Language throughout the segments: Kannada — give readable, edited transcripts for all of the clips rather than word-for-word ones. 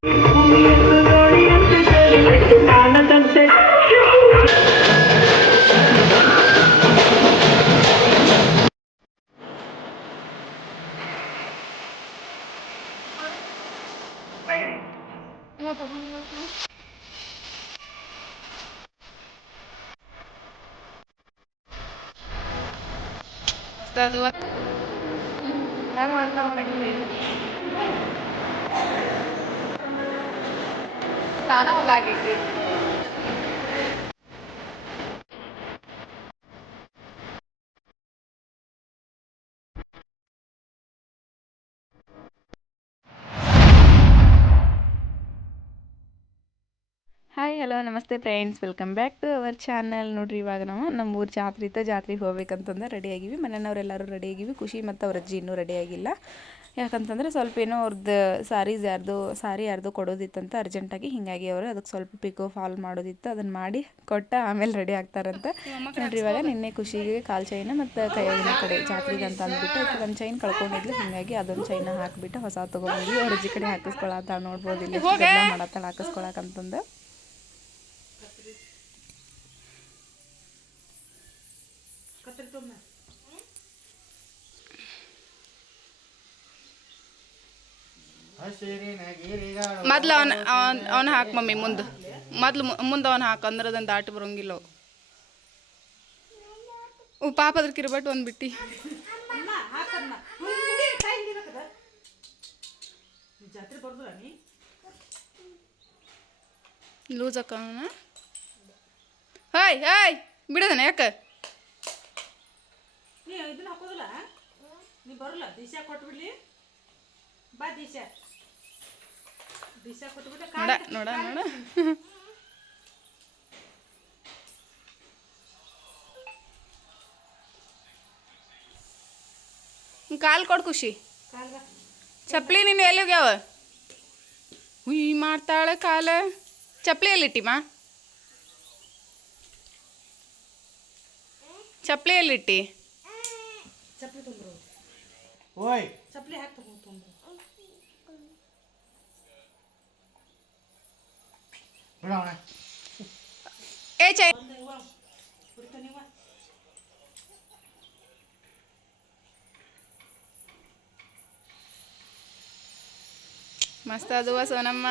ಹಾಯ್ ಹಲೋ ನಮಸ್ತೆ friends, welcome back to our channel. ನೋಡ್ರಿ, ಇವಾಗ ನಾವು ನಮ್ಮ ಊರು ಜಾತ್ರೆಗೆ ಹೋಗ್ಬೇಕಂತಂದ್ರೆ ರೆಡಿಯಾಗಿವಿ. ಮನೆಯವ್ರೆಲ್ಲರೂ ರೆಡಿಯಾಗಿವಿ. ಖುಷಿ ಮತ್ತು ಅವ್ರ ಅಜ್ಜಿ ಇನ್ನೂ ರೆಡಿಯಾಗಿಲ್ಲ. ಯಾಕಂತಂದ್ರೆ ಸ್ವಲ್ಪ ಏನೋ ಅವ್ರದ್ದು ಸಾರಿ ಯಾರ್ದು ಕೊಡೋದಿತ್ತಂತ ಅರ್ಜೆಂಟಾಗಿ. ಹೀಗಾಗಿ ಅವರು ಅದಕ್ಕೆ ಸ್ವಲ್ಪ ಪಿಕೋ ಫಾಲ್ ಮಾಡೋದಿತ್ತು. ಅದನ್ನು ಮಾಡಿ ಕೊಟ್ಟ ಆಮೇಲೆ ರೆಡಿ ಆಗ್ತಾರಂತ. ನೋಡ್ರಿ, ಇವಾಗ ನಿನ್ನೆ ಖುಷಿಗೆ ಕಾಲು ಚೈನ ಮತ್ತು ಕೈಯಾಗಿನ ಕಡೆ ಜಾತ್ರೆಗೆ ಅಂತ ಅಂದ್ಬಿಟ್ಟು ಆಕೆ ಒಂದು ಚೈನ್ ಕಳ್ಕೊಂಡಿದ್ಲು. ಹೀಗಾಗಿ ಅದೊಂದು ಚೈನ ಹಾಕಿಬಿಟ್ಟು ಹೊಸ ತೊಗೊಂಡ್ವಿ. ಅವ್ರ ಅಜ್ಜಿ ಕಡೆ ಹಾಕಿಸ್ಕೊಳತ್ತ. ನೋಡ್ಬೋದು ಇಲ್ಲಿ ಗದ್ದಲ ಮಾಡತ್ತಾಳ ಹಾಕಿಸ್ಕೊಳಕಂತಂದು. ಮೊದ್ಲು ಅವನ ಹಾಕಿ ಮಮ್ಮಿ ಮುಂದೆ ಅವನು ಹಾಕು ಅಂದ್ರೆ ಅದನ್ನು ದಾಟಿ ಬರೋಂಗಿಲ್ಲ. ಪಾಪ ಅದ್ರ ಕಿರ್ಬಟ್ಟು ಒಂದು ಬಿಟ್ಟು ಲೂಸ್ ಅಕ್ಕ ಹಾಯ್ ಹಾಯ್ ಬಿಡೋದನ ಯಾಕೆ ಇದನ್ನ ಹಾಕೋದಿಲ್ಲ. ನೀ ಬರಲ್ಲ ದಿಶಾ ಕೊಟ್ಬಿಡ್ಲಿ. ಬಾ ದಿಶಾ ಕೊಟ್ಬಿಟ್ಟ. ನೋಡ ಕಾಲು ಕೊಡು ಖುಷಿ. ಚಪ್ಪಲಿ ನೀನು ಎಲ್ಲಿಗ್ಯಾವ? ಹುಯ್ ಮಾಡ್ತಾಳೆ ಕಾಲ. ಚಪ್ಪಲಿ ಎಲ್ಲಿಟ್ಟಿಮ್ಮ? ಚಪ್ಪಲಿ ಎಲ್ಲಿಟ್ಟಿ? ಚಪ್ಪಲಿ ತೊಂದ್ರು. ಓಯ್ ಚಪ್ಪಲಿ ಹಾಕಿ ತೊಗೊಂಡು ಬಿಡೋಣ. ಏ ಚೈ ಮಸ್ತ್ ಅದುವ ಸೋನಮ್ಮ.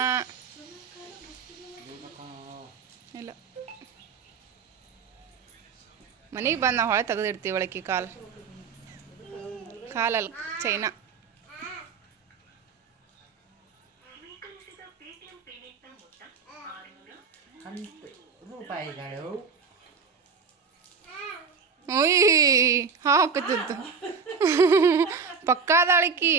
ಇಲ್ಲ ಮನೆಗೆ ಬಂದು ನಾವು ಹೊಳೆ ತೆಗೆದಿಡ್ತೀವಿ. ಒಳಕ್ಕೆ ಕಾಲಲ್ಲಿ ಚೈನಾ. ಓಯ್ ಹಾಕತ್ತಿತ್ತು ಪಕ್ಕಾದ ಅಳಕಿ.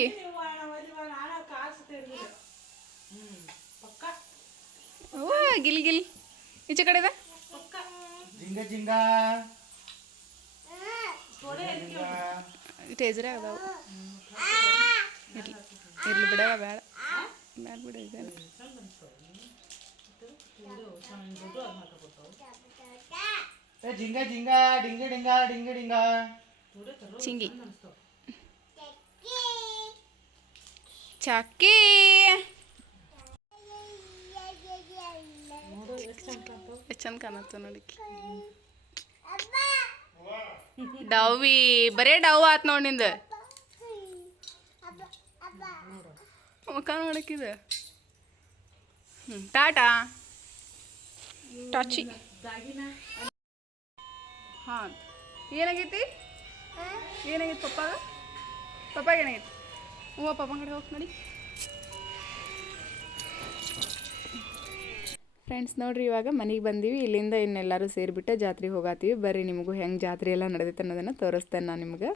ಓ ಗಿಲ್ ಈಚೆ ಕಡೆ ಇದೆ. ಟೇಜರೇ ಅದಾವು. ಇರ್ಲಿ ಬಿಡ, ಬೇಡ ಬಿಡ. ಇದೇನು ಚಿಂಗಿ ಚಾಕಿ ಎಷ್ಟು ಚಂದ ಕಾಣತ್ತ ನೋಡಿಕಿ. ಡವ್ವಿ ಬರೇ ಡವ್ ಆತ್ ನೋಡಿ ನಿಂದ ಮುಖ ನೋಡಕ್ಕಿದ. ಟಾಟಾ ಟಾಚಿ. ಹಾಂ ಏನಾಗೈತಿ ಪಪ್ಪಾಗ ಏನಾಗೈತಿ? ಹೂವ ಪಪ್ಪ ಕಡೆ ಹೋಗಿ ನೋಡಿ. ಫ್ರೆಂಡ್ಸ್, ನೋಡ್ರಿ, ಇವಾಗ ಮನೆಗೆ ಬಂದೀವಿ. ಇಲ್ಲಿಂದ ಇನ್ನೆಲ್ಲರೂ ಸೇರಿಬಿಟ್ಟು ಜಾತ್ರೆಗೆ ಹೋಗಾತೀವಿ. ಬರ್ರಿ, ನಿಮಗೂ ಹೆಂಗೆ ಜಾತ್ರೆ ಎಲ್ಲ ನಡೆದೈತೆ ಅನ್ನೋದನ್ನು ತೋರಿಸ್ತೇನೆ ನಾನು ನಿಮ್ಗೆ.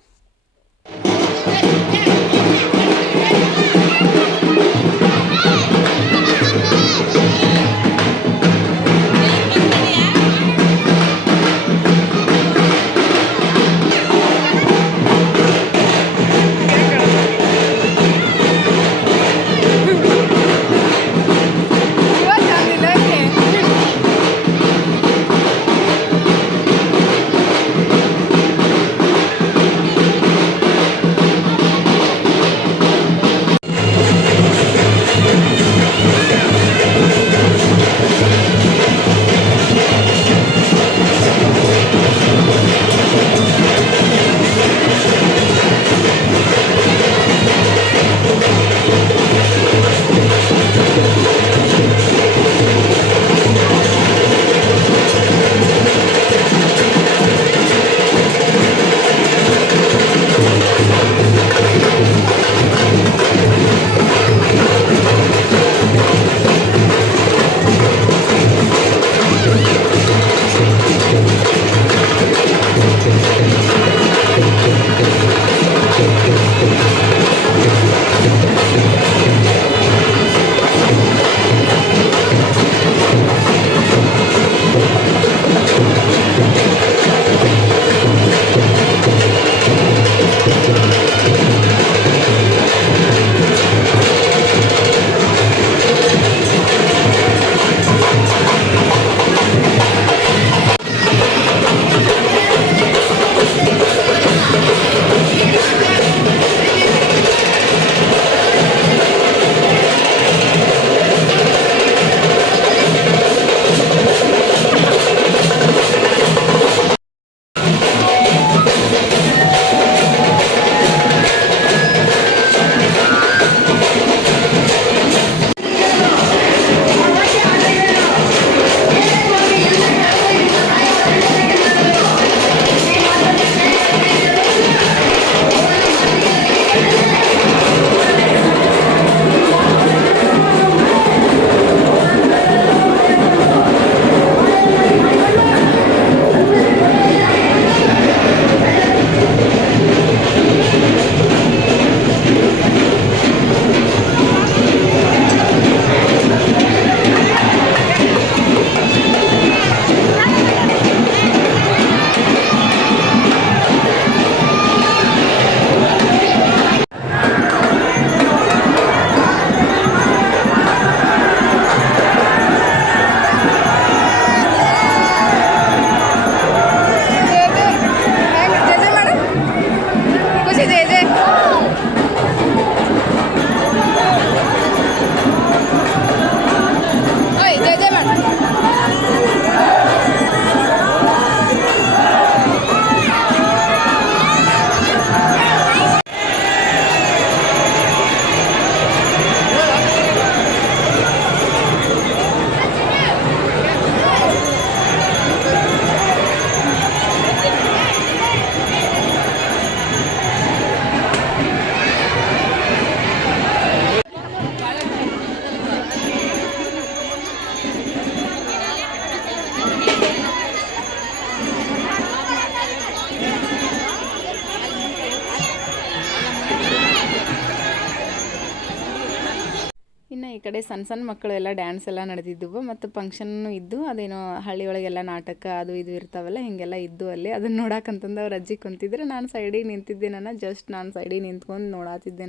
ಕಡೆ ಸಣ್ಣ ಸಣ್ಣ ಮಕ್ಕಳು ಎಲ್ಲ ಡ್ಯಾನ್ಸ್ ಎಲ್ಲ ನಡೆದಿದ್ದವು ಮತ್ತು ಫಂಕ್ಷನ್ನು ಇದ್ದು ಅದೇನೋ ಹಳ್ಳಿ ಒಳಗೆಲ್ಲ ನಾಟಕ ಅದು ಇದು ಇರ್ತಾವಲ್ಲ ಹೀಗೆಲ್ಲ ಇದ್ದು ಅಲ್ಲಿ ಅದನ್ನು ನೋಡಕ್ಕಂತಂದು ಅವ್ರ ಅಜ್ಜಿ ಕುಂತಿದ್ರೆ ನಾನು ಸೈಡಿಗೆ ನಿಂತಿದ್ದೆ. ಜಸ್ಟ್ ನಾನು ಸೈಡಿಗೆ ನಿಂತ್ಕೊಂಡು ನೋಡಾತಿದ್ದೆ.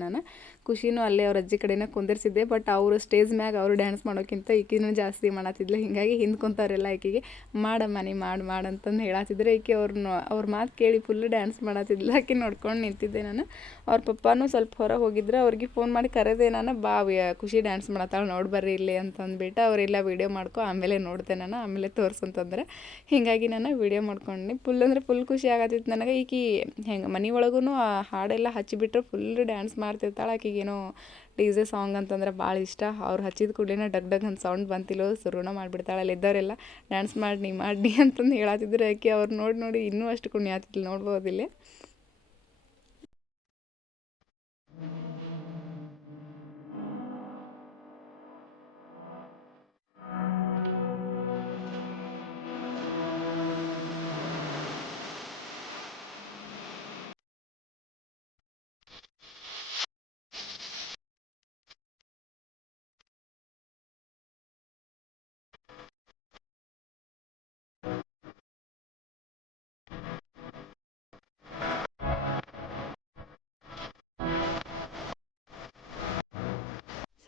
ಖುಷಿನೂ ಅಲ್ಲೇ ಅವ್ರ ಅಜ್ಜಿ ಕಡೆನೇ ಕುಂದಿರ್ಸಿದ್ದೆ. ಬಟ್ ಅವರು ಸ್ಟೇಜ್ ಮ್ಯಾಗ ಅವರು ಡ್ಯಾನ್ಸ್ ಮಾಡೋಕ್ಕಿಂತ ಈಕಿನೂ ಜಾಸ್ತಿ ಮಾಡತ್ತಿದ್ಲು. ಹೀಗಾಗಿ ಹಿಂದೆ ಕುಂತವ್ರೆಲ್ಲ ಈಕಿಗೆ ಮಾಡಮ್ಮ ನೀ ಅಂತಂದು ಹೇಳತ್ತಿದ್ರೆ ಈಕೆ ಅವ್ರ ಮಾತು ಕೇಳಿ ಫುಲ್ಲು ಡ್ಯಾನ್ಸ್ ಮಾಡತ್ತಿದ್ಲು. ಆಕೆ ನೋಡ್ಕೊಂಡು ನಿಂತಿದ್ದೆ ನಾನು. ಅವ್ರ ಪಪ್ಪಾನೂ ಸ್ವಲ್ಪ ಹೊರಗೆ ಹೋಗಿದ್ರೆ ಅವ್ರಿಗೆ ಫೋನ್ ಮಾಡಿ ಕರೆದೆ ನಾನು, ಬಾ ಖುಷಿ ಡ್ಯಾನ್ಸ್ ಮಾಡತ್ತಾಳೆ ನೋಡಿ ಬರ್ರಿ ಇಲ್ಲಿ ಅಂತಂದ್ಬಿಟ್ಟು ಅವರೆಲ್ಲ ವೀಡಿಯೋ ಮಾಡ್ಕೊ ಆಮೇಲೆ ನೋಡ್ದೆ ನಾನು, ಆಮೇಲೆ ತೋರಿಸಂತಂದ್ರೆ ಹೀಗಾಗಿ ನಾನು ವೀಡಿಯೋ ಮಾಡ್ಕೊಂಡು ಫುಲ್ ಅಂದರೆ ಫುಲ್ ಖುಷಿ ಆಗತ್ತಿತ್ತು ನನಗೆ. ಈಕಿ ಹೆಂಗೆ ಮನೆ ಒಳಗೂ ಆ ಹಾಡೆಲ್ಲ ಹಚ್ಚಿಬಿಟ್ರೆ ಫುಲ್ ಡ್ಯಾನ್ಸ್ ಮಾಡ್ತಿರ್ತಾಳೆ. ಆಕಿಗೇನೋ DJ ಸಾಂಗ್ ಅಂತಂದ್ರೆ ಭಾಳ ಇಷ್ಟ. ಅವ್ರು ಹಚ್ಚಿದ ಕೂಡಲೇ ಡಗ್ ಡಗ್ ಅಂತ ಸೌಂಡ್ ಬಂತಿಲ್ಲೋ ಶುರುನ ಮಾಡಿಬಿಡ್ತಾಳೆ. ಅಲ್ಲಿ ಇದ್ದವರೆಲ್ಲ ಡ್ಯಾನ್ಸ್ ಮಾಡಿ ಅಂತಂದು ಹೇಳತ್ತಿದ್ರು. ಆಕೆ ಅವ್ರು ನೋಡಿ ಇನ್ನೂ ಅಷ್ಟು ಕುಣಿಯಾತಿದ್ಲು, ನೋಡ್ಬೋದಿಲ್ಲ.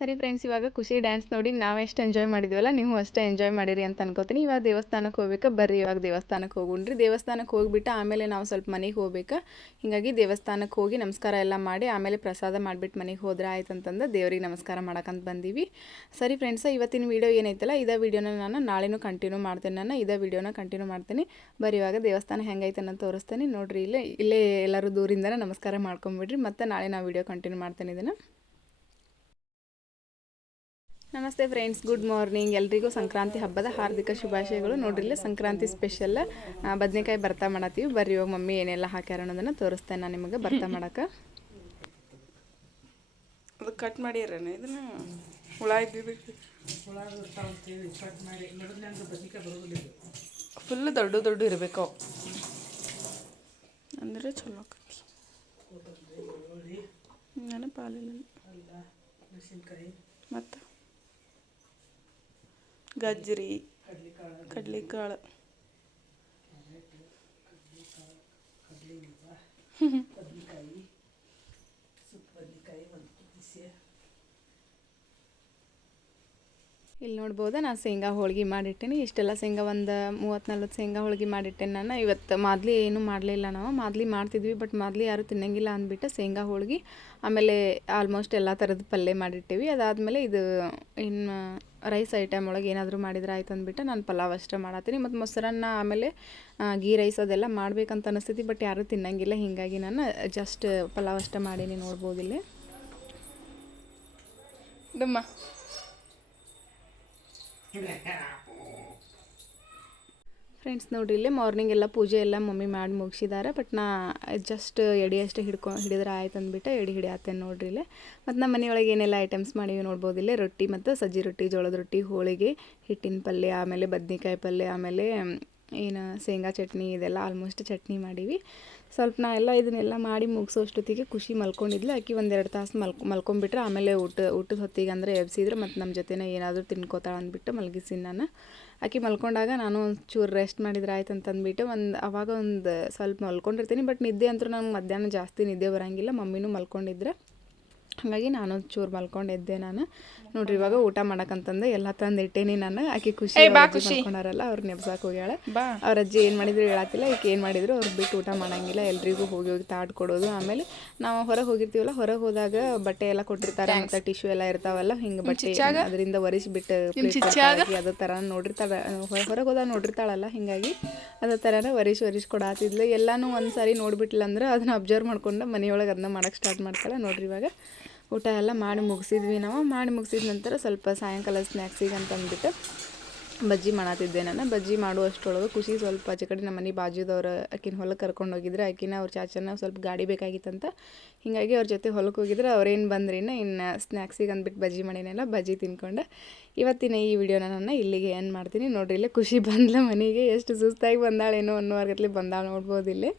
ಸರಿ ಫ್ರೆಂಡ್ಸ್, ಇವಾಗ ಖುಷಿ ಡ್ಯಾನ್ಸ್ ನೋಡಿ ನಾವು ಎಷ್ಟು ಎಂಜಾಯ್ ಮಾಡಿದ್ವಲ್ಲ, ನೀವು ಅಷ್ಟೇ ಎಂಜಾಯ್ ಮಾಡಿರಿ ಅಂತ ಅನ್ಕೋತೀನಿ. ಇವಾಗ ದೇವಸ್ಥಾನಕ್ಕೆ ಹೋಗ್ಬೇಕಾ, ಬರ್ರಿ ಇವಾಗ ದೇವಸ್ಥಾನಕ್ಕೆ ಹೋಗುಣ್ರಿ. ದೇವಸ್ಥಾನಕ್ಕೆ ಹೋಗ್ಬಿಟ್ಟು ಆಮೇಲೆ ನಾವು ಸ್ವಲ್ಪ ಮನೆಗೆ ಹೋಗ್ಬೇಕಾ. ಹೀಗಾಗಿ ದೇವಸ್ಥಾನಕ್ಕೆ ಹೋಗಿ ನಮಸ್ಕಾರ ಎಲ್ಲ ಮಾಡಿ ಆಮೇಲೆ ಪ್ರಸಾದ ಮಾಡಿಬಿಟ್ಟು ಮನೆಗೆ ಹೋದ್ರೆ ಆಯ್ತು ಅಂತಂದು ದೇವ್ರಿಗೆ ನಮಸ್ಕಾರ ಮಾಡಕ್ಕಂತ ಬಂದೀವಿ. ಸರಿ ಫ್ರೆಂಡ್ಸ, ಇವತ್ತಿನ ವೀಡಿಯೋ ಏನೈತಲ್ಲ ಇದೇ ವೀಡಿಯೋನ ನಾನು ನಾಳೆನೂ ಕಂಟಿನ್ಯೂ ಮಾಡ್ತೇನೆ. ಇದೇ ವೀಡಿಯೋನ ಕಂಟಿನ್ಯೂ ಮಾಡ್ತೀನಿ. ಬರ್ರಿ ಇವಾಗ ದೇವಸ್ಥಾನ ಹೆಂಗೈತೆ ಅನ್ನೋದು ತೋರಿಸ್ತೇನೆ ನೋಡ್ರಿ. ಇಲ್ಲೇ ಎಲ್ಲರೂ ದೂರಿಂದನೇ ನಮಸ್ಕಾರ ಮಾಡ್ಕೊಂಬಿಡ್ರಿ. ಮತ್ತು ನಾಳೆ ನಾವು ವೀಡಿಯೋ ಕಂಟಿನ್ಯೂ ಮಾಡ್ತೇನೆ ಇದನ್ನು. ನಮಸ್ತೆ ಫ್ರೆಂಡ್ಸ್, ಗುಡ್ ಮಾರ್ನಿಂಗ್. ಎಲ್ರಿಗೂ ಸಂಕ್ರಾಂತಿ ಹಬ್ಬದ ಹಾರ್ದಿಕ ಶುಭಾಶಯಗಳು. ನೋಡ್ರಿಲ್ಲ ಸಂಕ್ರಾಂತಿ ಸ್ಪೆಷಲ್ ಬದನೆಕಾಯಿ ಬರ್ತಾ ಮಾಡತ್ತೀವಿ. ಬರ್ರಿ ಇವಾಗ ಮಮ್ಮಿ ಏನೆಲ್ಲ ಹಾಕ್ಯಾರ ಅನ್ನೋದನ್ನು ತೋರಿಸ್ತೇನೆ ನಾನು ನಿಮಗೆ ಬರ್ತಾ ಮಾಡಕ್ಕೆ. ಅದು ಕಟ್ ಮಾಡಿರೇನ ಇದನ್ನು ಹುಳ ಇದ್ದಿದ್ದಕ್ಕೆ ಫುಲ್ ದೊಡ್ಡ ಇರಬೇಕು ಅಂದರೆ ಚಲೋ ಆಕತಿ. ನೆನಪಾಲಿಲ್ಲ. ಮತ್ತು ಗಜ್ಜರಿ, ಕಡ್ಲಿಕಾಳು, ಇಲ್ಲಿ ನೋಡ್ಬೋದಾ, ನಾನು ಶೇಂಗಾ ಹೋಳ್ಗೆ ಮಾಡಿಟ್ಟೇನೆ. ಇಷ್ಟೆಲ್ಲ ಶೇಂಗಾ ಒಂದು 30-40 ಶೇಂಗಾ ಹೋಳ್ಗೆ ಮಾಡಿಟ್ಟೇನೆ ನಾನು. ಇವತ್ತು ಮಾದ್ಲಿ ಏನೂ ಮಾಡಲಿಲ್ಲ. ನಾವು ಮಾದ್ಲಿ ಮಾಡ್ತಿದ್ವಿ, ಬಟ್ ಮಾದ್ಲಿ ಯಾರೂ ತಿನ್ನಂಗಿಲ್ಲ ಅಂದ್ಬಿಟ್ಟು ಶೇಂಗಾ ಹೋಳ್ಗೆ ಆಮೇಲೆ ಆಲ್ಮೋಸ್ಟ್ ಎಲ್ಲ ಥರದ ಪಲ್ಯ ಮಾಡಿಟ್ಟೇವಿ. ಅದಾದಮೇಲೆ ಇದು ಇನ್ನು ರೈಸ್ ಐಟಮ್ ಒಳಗೆ ಏನಾದರೂ ಮಾಡಿದ್ರೆ ಆಯ್ತು ಅಂದ್ಬಿಟ್ಟು ನಾನು ಪಲಾವ್ ಅಷ್ಟೇ ಮಾಡತ್ತೀನಿ. ಮತ್ತು ಮೊಸರನ್ನ ಆಮೇಲೆ ಗೀ ರೈಸ್ ಅದೆಲ್ಲ ಮಾಡ್ಬೇಕಂತ ಅನಿಸ್ತೈತಿ, ಬಟ್ ಯಾರೂ ತಿನ್ನಂಗಿಲ್ಲ. ಹೀಗಾಗಿ ನಾನು ಜಸ್ಟ್ ಪಲಾವ್ ಅಷ್ಟೇ ಮಾಡೀನಿ, ನೋಡ್ಬೋದಿಲ್ಲ. ದಮ್ಮ ಫ್ರೆಂಡ್ಸ್ ನೋಡ್ರಿ, ಇಲ್ಲೇ ಮಾರ್ನಿಂಗ್ ಎಲ್ಲ ಪೂಜೆ ಎಲ್ಲ ಮಮ್ಮಿ ಮಾಡಿ ಮುಗಿಸಿದ್ದಾರೆ. ಬಟ್ ನಾ ಜಸ್ಟ್ ಎಡೆ ಅಷ್ಟೇ ಹಿಡಿದ್ರೆ ಆಯ್ತು ಅಂದ್ಬಿಟ್ಟು ಎಡೆ ಹಿಡಿಯತ್ತೇನೆ ನೋಡ್ರಿ ಇಲ್ಲೇ. ಮತ್ತು ನಮ್ಮ ಮನೆಯೊಳಗೆ ಏನೆಲ್ಲ ಐಟಮ್ಸ್ ಮಾಡೀವಿ ನೋಡ್ಬೋದಿಲ್ಲ. ರೊಟ್ಟಿ ಮತ್ತು ಸಜ್ಜಿ ರೊಟ್ಟಿ, ಜೋಳದ ರೊಟ್ಟಿ, ಹೋಳಿಗೆ, ಹಿಟ್ಟಿನ ಪಲ್ಯ, ಆಮೇಲೆ ಬದ್ನೆಕಾಯಿ ಪಲ್ಯ, ಆಮೇಲೆ ಏನು ಶೇಂಗಾ ಚಟ್ನಿ, ಇದೆಲ್ಲ ಆಲ್ಮೋಸ್ಟ್ ಚಟ್ನಿ ಮಾಡೀವಿ. ಸ್ವಲ್ಪ ನಾ ಇದನ್ನೆಲ್ಲ ಮಾಡಿ ಮುಗಿಸೋಷ್ಟೊತ್ತಿಗೆ ಖುಷಿ ಮಲ್ಕೊಂಡಿದ್ಲು. ಆಕೆ 1-2 ತಾಸು ಮಲ್ಕೊಂಡ್ಬಿಟ್ರೆ ಆಮೇಲೆ ಊಟದ ಹೊತ್ತಿಗೆ ಅಂದರೆ ಎಬ್ಸಿದ್ರೆ ಮತ್ತು ನಮ್ಮ ಜೊತೆನೇ ಏನಾದರೂ ತಿನ್ಕೋತಾಳೆ ಅಂದ್ಬಿಟ್ಟು ಮಲಗಿಸಿ ನಾನು. ಆಕೆ ಮಲ್ಕೊಂಡಾಗ ನಾನು ಒಂಚೂರು ರೆಸ್ಟ್ ಮಾಡಿದ್ರೆ ಆಯ್ತು ಅಂತಂದ್ಬಿಟ್ಟು ಅವಾಗ ಸ್ವಲ್ಪ ಮಲ್ಕೊಂಡಿರ್ತೀನಿ. ಬಟ್ ನಿದ್ದೆ ಅಂತೂ ನಂಗೆ ಮಧ್ಯಾಹ್ನ ಜಾಸ್ತಿ ನಿದ್ದೆ ಬರೋಂಗಿಲ್ಲ. ಮಮ್ಮಿನೂ ಮಲ್ಕೊಂಡಿದ್ರೆ ಹಾಗಾಗಿ ನಾನು ಚೂರು ಮಲ್ಕೊಂಡಿದ್ದೆ ನಾನು. ನೋಡ್ರಿ ಇವಾಗ ಊಟ ಮಾಡಕ್ಕಂತಂದು ಎಲ್ಲ ತಂದು ಇಟ್ಟೇನಿ ನಾನು. ಆಕೆ ಖುಷಿ ಮಲ್ಕೊಂಡಾರಲ್ಲ ಅವ್ರು ನೆಬ್ಸಕ್ಕೆ ಹೋಗ್ಯಾಳ. ಅವ್ರ ಅಜ್ಜಿ ಏನು ಮಾಡಿದ್ರು ಹೇಳತ್ತಿಲ್ಲ, ಈಕೆ ಏನು ಮಾಡಿದ್ರು ಅವ್ರಿಗೆ ಬಿಟ್ಟು ಊಟ ಮಾಡೋಂಗಿಲ್ಲ. ಎಲ್ರಿಗೂ ಹೋಗಿ ತಾಟ್ ಕೊಡೋದು. ಆಮೇಲೆ ನಾವು ಹೊರಗೆ ಹೋಗಿರ್ತೀವಲ್ಲ, ಹೊರಗೆ ಹೋದಾಗ ಬಟ್ಟೆ ಎಲ್ಲ ಕೊಟ್ಟಿರ್ತಾರೆ ಮತ್ತು ಟಿಶ್ಯೂ ಎಲ್ಲ ಇರ್ತಾವಲ್ಲ, ಹಿಂಗೆ ಬಟ್ಟೆ ಅದರಿಂದ ಒರೆಸಿಬಿಟ್ಟು ಅದೇ ಥರ ನೋಡಿರ್ತಾಳೆ. ಹೊರಗೆ ಹೋದಾಗ ನೋಡಿರ್ತಾಳಲ್ಲ, ಹೀಗಾಗಿ ಅದೇ ಥರನೇ ಒರೆಸಿ ಕೊಡಾತಿದ್ಲು. ಎಲ್ಲನೂ ಒಂದು ಸಾರಿ ನೋಡಿಬಿಟ್ಟಿಲ್ಲ ಅಂದ್ರೆ ಅದನ್ನ ಅಬ್ಸರ್ವ್ ಮಾಡ್ಕೊಂಡು ಮನೆಯೊಳಗೆ ಅದನ್ನ ಮಾಡೋಕ್ಕೆ ಸ್ಟಾರ್ಟ್ ಮಾಡ್ತಾಳೆ. ನೋಡ್ರಿ ಇವಾಗ ಊಟ ಎಲ್ಲ ಮಾಡಿ ಮುಗಿಸಿದ್ವಿ ನಾವು. ಮಾಡಿ ಮುಗಿಸಿದ ನಂತರ ಸ್ವಲ್ಪ ಸಾಯಂಕಾಲ ಸ್ನ್ಯಾಕ್ಸಿಗೆ ಅಂತಂದ್ಬಿಟ್ಟು ಬಜ್ಜಿ ಮಾಡತ್ತಿದ್ದೆ ನಾನು. ಬಜ್ಜಿ ಮಾಡುವಷ್ಟರೊಳಗೆ ಖುಷಿ ಸ್ವಲ್ಪ ಆಚೆ ಕಡೆ ನಮ್ಮ ಮನೆ ಬಾಜುದವ್ರು ಆಕಿನ ಹೊಲಕ್ಕೆ ಕರ್ಕೊಂಡು ಹೋಗಿದ್ರೆ, ಆಕಿನ ಅವ್ರ ಚಾಚನ ಸ್ವಲ್ಪ ಗಾಡಿ ಬೇಕಾಗಿತ್ತಂತ, ಹೀಗಾಗಿ ಅವ್ರ ಜೊತೆ ಹೊಲಕ್ಕೆ ಹೋಗಿದ್ರೆ ಅವ್ರೇನು ಬಂದ್ರಿನ ಇನ್ನು ಸ್ನ್ಯಾಕ್ಸಿಗೆ ಅಂದ್ಬಿಟ್ಟು ಬಜ್ಜಿ ಮಾಡಿನೆಲ್ಲ. ಬಜ್ಜಿ ತಿನ್ಕೊಂಡು ಇವತ್ತಿನ ಈ ವಿಡಿಯೋನ ನಾನು ಇಲ್ಲಿಗೆ ಏನು ಮಾಡ್ತೀನಿ ನೋಡ್ರಿ. ಇಲ್ಲೇ ಖುಷಿ ಬಂದ್ಲ ಮನೆಗೆ. ಎಷ್ಟು ಸುಸ್ತಾಗಿ ಬಂದಾಳೇನೋ ಅನ್ನೋರ್ಗತ್ಲೆ ಬಂದಾಳು, ನೋಡ್ಬೋದಿಲ್ಲೇ.